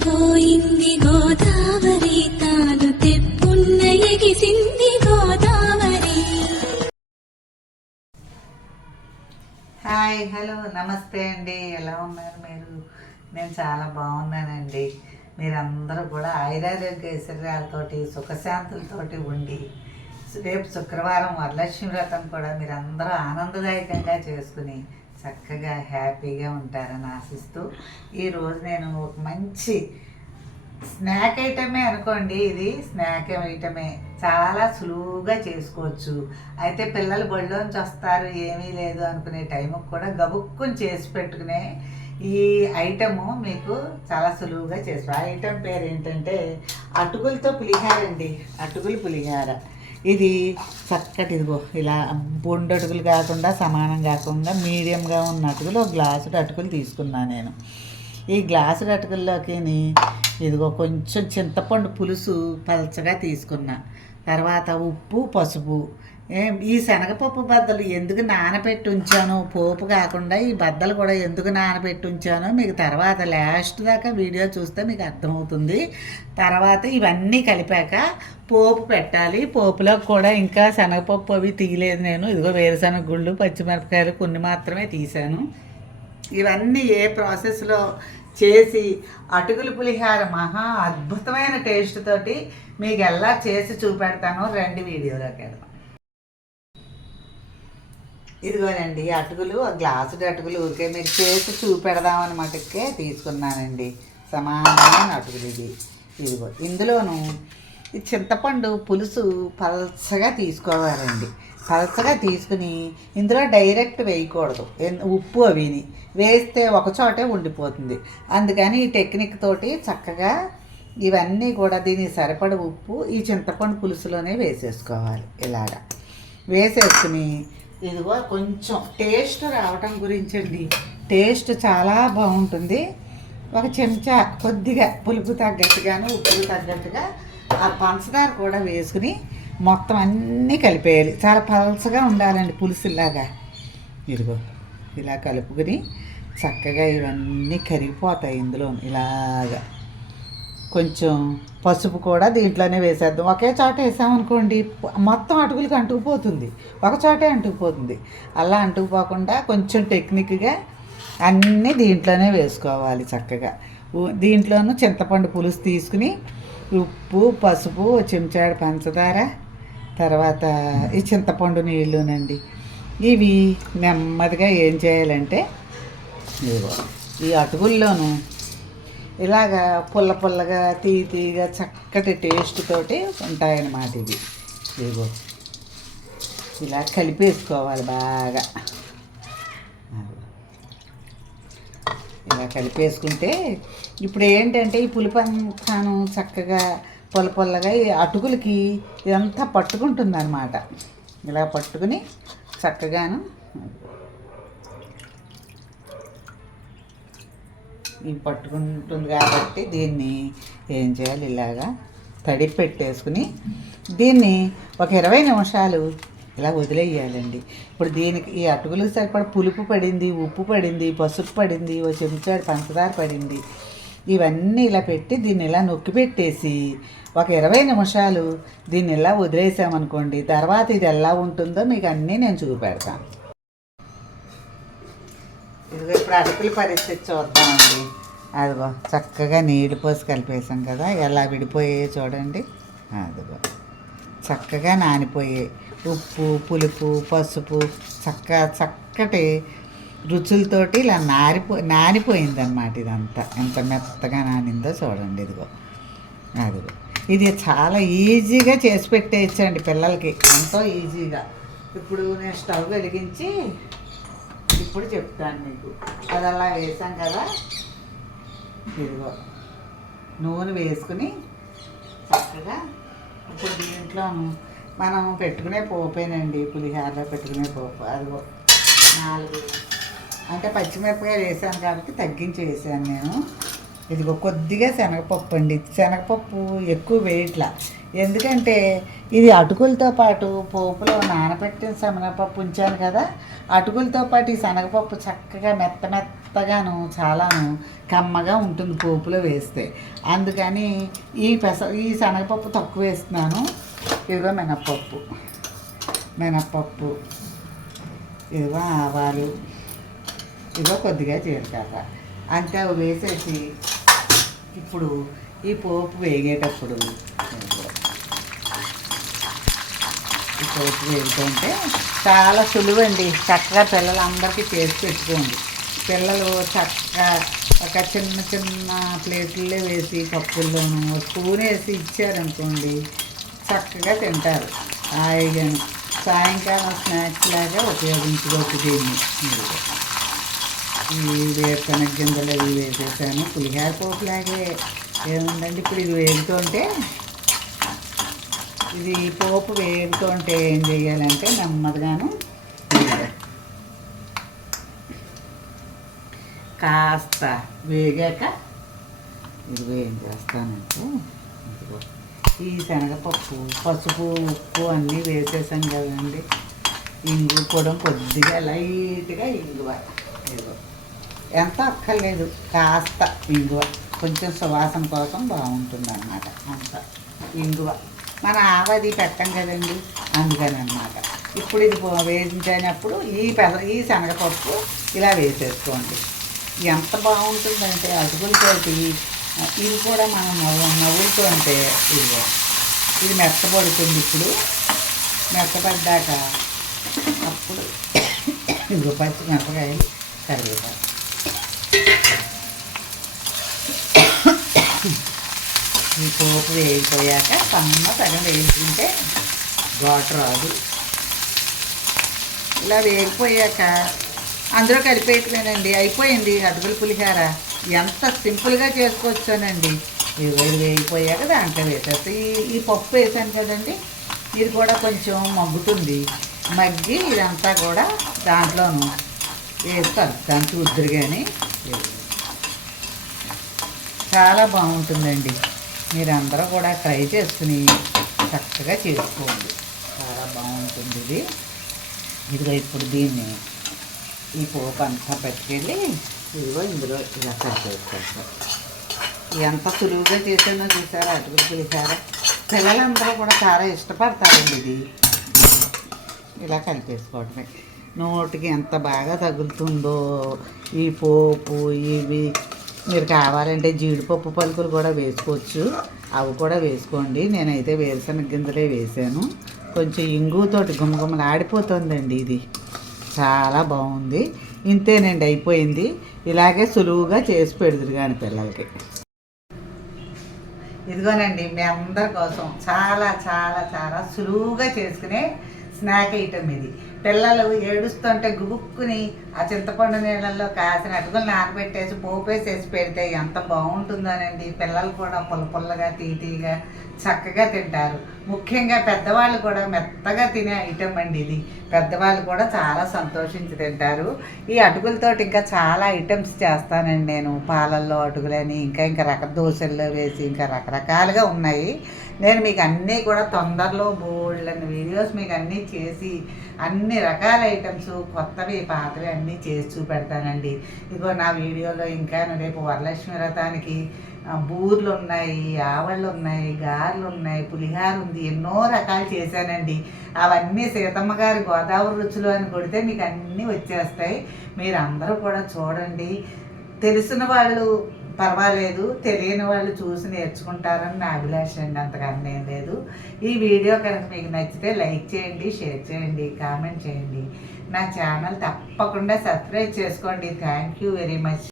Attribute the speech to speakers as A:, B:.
A: పొంగిపోయింది గోదావరి తాను తెప్పున్న ఎగిసింది గోదావరి
B: హాయ్ హలో నమస్తే అండి. ఎలా ఉన్నారు మీరు? నేను చాలా బాగున్నానండి. మీరందరూ కూడా ఐరారోగ్య ఐశ్వర్యాలతోటి సుఖశాంతులతోటి ఉండి రేపు శుక్రవారం వరలక్ష్మి వ్రతం కూడా మీరందరూ ఆనందదాయకంగా చేసుకుని చక్కగా హ్యాపీగా ఉంటారని ఆశిస్తూ ఈరోజు నేను ఒక మంచి స్నాక్ ఐటమే అనుకోండి. ఇది స్నాక్ ఐటమే. చాలా సులువుగా చేసుకోవచ్చు. అయితే పిల్లలు బళ్ళోంచి వస్తారు ఏమీ లేదు అనుకునే టైంకి కూడా గబుక్కుని చేసి పెట్టుకునే ఈ ఐటము మీకు చాలా సులువుగా చేస్తారు. ఆ ఐటెం పేరు ఏంటంటే అటుకులతో పులిహార అండి అటుకులు పులిహార. ఇది చక్కటి ఇదిగో ఇలా బొండు అటుకులు కాకుండా సమానం కాకుండా మీడియంగా ఉన్న అటుకులు ఒక గ్లాసు అటుకులు తీసుకున్నాను నేను. ఈ గ్లాసు అటుకుల్లోకి ఇదిగో కొంచెం చింతపండు పులుసు పలచగా తీసుకున్నా. తర్వాత ఉప్పు పసుపు ఈ శనగపప్పు బద్దలు ఎందుకు నానబెట్టి ఉంచాను? పోపు కాకుండా ఈ బద్దలు కూడా ఎందుకు నానబెట్టి ఉంచానో? మీకు తర్వాత లాస్ట్ దాకా వీడియో చూస్తే మీకు అర్థమవుతుంది. తర్వాత ఇవన్నీ కలిపాక పోపు పెట్టాలి. పోపులో కూడా ఇంకా శనగపప్పు అవి తీయలేదు నేను. ఇదిగో వేరుశనగ గుళ్ళు పచ్చిమిరపకాయలు కొన్ని మాత్రమే తీశాను. ఇవన్నీ ఏ ప్రాసెస్లో చేసి అటుకులు పులిహార మహా అద్భుతమైన టేస్ట్ తోటి మీకు ఎలా చేసి చూపెడతానో రెండు వీడియోలోకి వెళ్దాం. ఇదిగోనండి అటుకులు ఆ గ్లాసు అటుకులు ఊరికే మీరు చేసి చూపెడదామని మటుకే తీసుకున్నానండి. సమానమైన అటుకులు ఇది. ఇదిగో ఇందులోను ఈ చింతపండు పులుసు పలసగా తీసుకోవాలండి. పలసగా తీసుకుని ఇందులో డైరెక్ట్ వేయకూడదు. ఉప్పు అవిని. వేస్తే ఒక చోటే ఉండిపోతుంది. అందుకని ఈ టెక్నిక్ తోటి చక్కగా ఇవన్నీ కూడా దీనికి సరిపడ ఉప్పు ఈ చింతపండు పులుసులోనే వేసేసుకోవాలి ఇలాగా. వేసేసుకుని ఇదిగో కొంచెం టేస్ట్ రావటం గురించి అండి టేస్ట్ చాలా బాగుంటుంది. ఒక చెంచా కొద్దిగా పులుపు తగ్గట్టుగాను ఉప్పు తగ్గట్టుగా ఆ పంచదార కూడా వేసుకుని మొత్తం అన్నీ కలిపేయాలి. చాలా పలసగా ఉండాలండి పులుసులాగా. ఇదిగో ఇలా కలుపుకుని చక్కగా ఇవన్నీ కరిగిపోతాయి ఇందులో ఇలాగా. కొంచెం పసుపు కూడా దీంట్లోనే వేసేద్దాం. ఒకే చోట వేసామనుకోండి మొత్తం అటుకులకి అంటుకుపోతుంది ఒక చోటే అంటుకుపోతుంది అలా అంటుకుపోకుండా కొంచెం టెక్నిక్గా అన్నీ దీంట్లోనే వేసుకోవాలి చక్కగా. దీంట్లోనూ చింతపండు పులుసు తీసుకుని ఉప్పు పసుపు చెంచాడు పంచదార తర్వాత ఈ చింతపండు నీళ్ళునండి. ఇవి నెమ్మదిగా ఏం చేయాలంటే ఈ అటుకుల్లోనూ ఇలాగా పుల్ల పుల్లగా తీయ తీగా చక్కటి టేస్ట్ తోటి ఉంటాయన్నమాట ఇవి. ఇదిగో. ఇలా కలిపేసుకోవాలి బాగా. ఇలా కలిపేసుకుంటే ఇప్పుడు ఏంటంటే ఈ పులిపంచాను చక్కగా పొల పొల్లగా ఈ అటుకులకి ఇదంతా పట్టుకుంటుంది అనమాట ఇలా పట్టుకుని చక్కగాను పట్టుకుంటుంది కాబట్టి దీన్ని ఏం చేయాలి ఇలాగా తడి పెట్టేసుకుని దీన్ని ఒక ఇరవై నిమిషాలు ఇలా వదిలేయాలండి. ఇప్పుడు దీనికి ఈ అటుకులకు సరిపడ పులుపు పడింది ఉప్పు పడింది పసుపు పడింది ఓ చెంచాడు పంచదార పడింది. ఇవన్నీ ఇలా పెట్టి దీన్ని ఇలా నొక్కి పెట్టేసి ఒక ఇరవై నిమిషాలు దీన్ని ఇలా వదిలేసామనుకోండి తర్వాత ఇది ఎలా ఉంటుందో మీకు అన్నీ నేను చూపెడతాను. ఇదిగో ఇప్పుడు అటుకుల పరిస్థితి చూద్దామండి. అదిగో చక్కగా నీళ్ళు పోసి కలిపేసాం కదా. ఎలా విడిపోయాయో చూడండి. అదిగో చక్కగా నానిపోయాయి. ఉప్పు పులుపు పసుపు చక్క చక్కటి రుచులతోటి ఇలా నారిపో నానిపోయిందన్నమాట ఇదంతా. ఎంత మెత్తగా నానిందో చూడండి ఇదిగో. అదిగో ఇది చాలా ఈజీగా చేసి పెట్టేయచ్చండి పిల్లలకి. ఎంతో ఈజీగా. ఇప్పుడు నేను స్టవ్ వెలిగించి ఇప్పుడు చెప్తాను మీకు అది అలా వేసాం కదా? ఇదిగో. నూనె వేసుకుని చక్కగా ఇప్పుడు దీంట్లో మనం పెట్టుకునే పోపేనండి పులిహారలో పెట్టుకునే పోపు. అదిగో. నాలుగు. అంటే పచ్చిమిరపకాయలు వేసాను కాబట్టి తగ్గించి వేసాను నేను. ఇదిగో కొద్దిగా శనగపప్పు అండి. శనగపప్పు ఎక్కువ వేయట్లా. ఎందుకంటే ఇది అటుకులతో పాటు పోపులో నానబెట్టిన శనగపప్పు ఉంచాను కదా అటుకులతో పాటు ఈ శనగపప్పు చక్కగా మెత్త మెత్తగాను చాలాను కమ్మగా ఉంటుంది పోపులో వేస్తే. అందుకని ఈ పెస ఈ శనగపప్పు తక్కువ వేస్తున్నాను. ఇదిగో మినప్పప్పు. మినప్పప్పు. ఇదిగో ఆవాలు. ఇదిగో కొద్దిగా జీలకర్ర. అంతే అవి వేసేసి ఇప్పుడు ఈ పోపు వేగేటప్పుడు ఈ పోపు వేగుతుంటే చాలా సులువండి. చక్కగా పిల్లలందరికీ చేసి పెట్టుకోండి. పిల్లలు చక్కగా ఒక చిన్న చిన్న ప్లేట్లలో వేసి కప్పుల్లోనూ స్పూన్ వేసి ఇచ్చారనుకోండి చక్కగా తింటారు. హాయిగాను. సాయంకాలం స్నాక్స్ లాగా ఉపయోగించుకోవచ్చు దీన్ని మీరు. ఈ వేరుశనగ గింజలు అవి వేసేసాను. పులిహార పోపులాగే ఏముందండి? ఇప్పుడు ఇది వేగుతుంటే ఇది పోపు వేగుతుంటే ఏం చేయాలంటే నెమ్మదిగాను కాస్త వేగాక ఇది ఏం చేస్తానంటే ఈ శనగపప్పు పసుపు ఉప్పు అన్నీ వేసేసాం కదండి. ఇంగు కూడా కొద్దిగా లైట్గా ఇంగువ ఇదిగో ఎంత అక్కర్లేదు కాస్త ఇంగువ. కొంచెం సువాసన కోసం బాగుంటుంది అన్నమాట అంత ఇంగువ. మన ఆవది పెట్టం కదండి. అందుకని అన్నమాట ఇప్పుడు ఇది పో- వేయించినప్పుడు ఈ పెద ఈ శనగపప్పు ఇలా వేసేసుకోండి. ఎంత బాగుంటుందంటే అటుకులతోటి ఇది కూడా మనం నవ్వు నవ్వులతో అంటే ఇదిగో ఇది మెత్తపడుతుంది ఇప్పుడు. మెత్తపడ్డాక అప్పుడు ఇంకో పచ్చి మిరపకాయలు కరివేపాకు ఈ పోపు వేగిపోయాక సన్న సగం వేయించుకుంటే ఘాటు రాదు. ఇలా వేగిపోయాక అందులో కలిపేయటమేనండి. అయిపోయింది అటుకుల పులిహార. ఎంత సింపుల్గా చేసుకోవచ్చానండి. ఇవి వేగిపోయాక దాంట్లో వేసేస్తే ఈ ఈ పప్పు వేసాను కదండి. ఇది కూడా కొంచెం మగ్గుతుంది. మగ్గి ఇదంతా కూడా దాంట్లోనూ వేస్తాను. దాంట్లో చూద్దరు కానీ చాలా బాగుంటుందండి. మీరందరూ కూడా ట్రై చేసుకుని చక్కగా చేసుకోండి. చాలా బాగుంటుంది ఇది. ఇదిగో ఇప్పుడు దీన్ని ఈ పోపు అంతా పెట్టుకెళ్ళి ఇదిగో ఇందులో ఇలా కలిపేసుకుంటాం ఎంత సులువుగా చేసానో చూసారా? అటుకులు పులిసారా పిల్లలందరూ కూడా చాలా ఇష్టపడతారండి ఇది. ఇలా కలిపేసుకోవటమే నోటికి ఎంత బాగా తగులుతుందో ఈ పోపు ఇవి. మీరు కావాలంటే జీడిపప్పు పలుకులు కూడా వేసుకోవచ్చు. అవి కూడా వేసుకోండి. నేనైతే వేరుశనగ గింజలే వేసాను. కొంచెం ఇంగుతోటి గుమగుమలాడిపోతుందండి ఇది. చాలా బాగుంది. ఇంతేనండి అయిపోయింది. ఇలాగే సులువుగా చేసి పెడుదురు కానీ పిల్లలకి. ఇదిగోనండి మీ అందరి కోసం చాలా చాలా చాలా సులువుగా చేసుకునే స్నాక్ ఐటమ్ ఇది. పిల్లలు ఏడుస్తుంటే గుబుక్కుని ఆ చింతపండు నీళ్ళల్లో కాసిన అటుకులు నానబెట్టేసి పోపేసేసి పెడితే ఎంత బాగుంటుందోనండి. పిల్లలు కూడా పుల్ల పుల్లగా తీతీగా చక్కగా తింటారు. ముఖ్యంగా పెద్దవాళ్ళు కూడా మెత్తగా తినే ఐటమ్ అండి ఇది. పెద్దవాళ్ళు కూడా చాలా సంతోషించి తింటారు. ఈ అటుకులతోటి ఇంకా చాలా ఐటమ్స్ చేస్తానండి నేను. పాలల్లో అటుకులని ఇంకా ఇంకా రక దోశల్లో వేసి ఇంకా రకరకాలుగా ఉన్నాయి. నేను మీకు అన్నీ కూడా తొందరలో బోల్డ్ అని వీడియోస్ మీకు అన్నీ చేసి అన్ని రకాల ఐటమ్స్ కొత్తవి పాతవి అన్నీ చేసి చూపెడతానండి. ఇదిగో నా వీడియోలో ఇంకా రేపు వరలక్ష్మి వ్రతానికి బూర్లు ఉన్నాయి ఆవళ్ళు ఉన్నాయి గారెలు ఉన్నాయి పులిహార ఉంది ఎన్నో రకాలు చేశానండి. అవన్నీ సీతమ్మ గారి గోదావరి రుచులు అని కొడితే మీకు అన్నీ వచ్చేస్తాయి. మీరు అందరూ కూడా చూడండి. తెలిసిన వాళ్ళు పర్వాలేదు తెలియని వాళ్ళు చూసి నేర్చుకుంటారని నా అభిలాష అండి అంతకన్నా ఏం లేదు. ఈ వీడియో కనుక మీకు నచ్చితే లైక్ చేయండి షేర్ చేయండి కామెంట్ చేయండి. నా ఛానల్ తప్పకుండా సబ్స్క్రైబ్ చేసుకోండి. Thank you very much.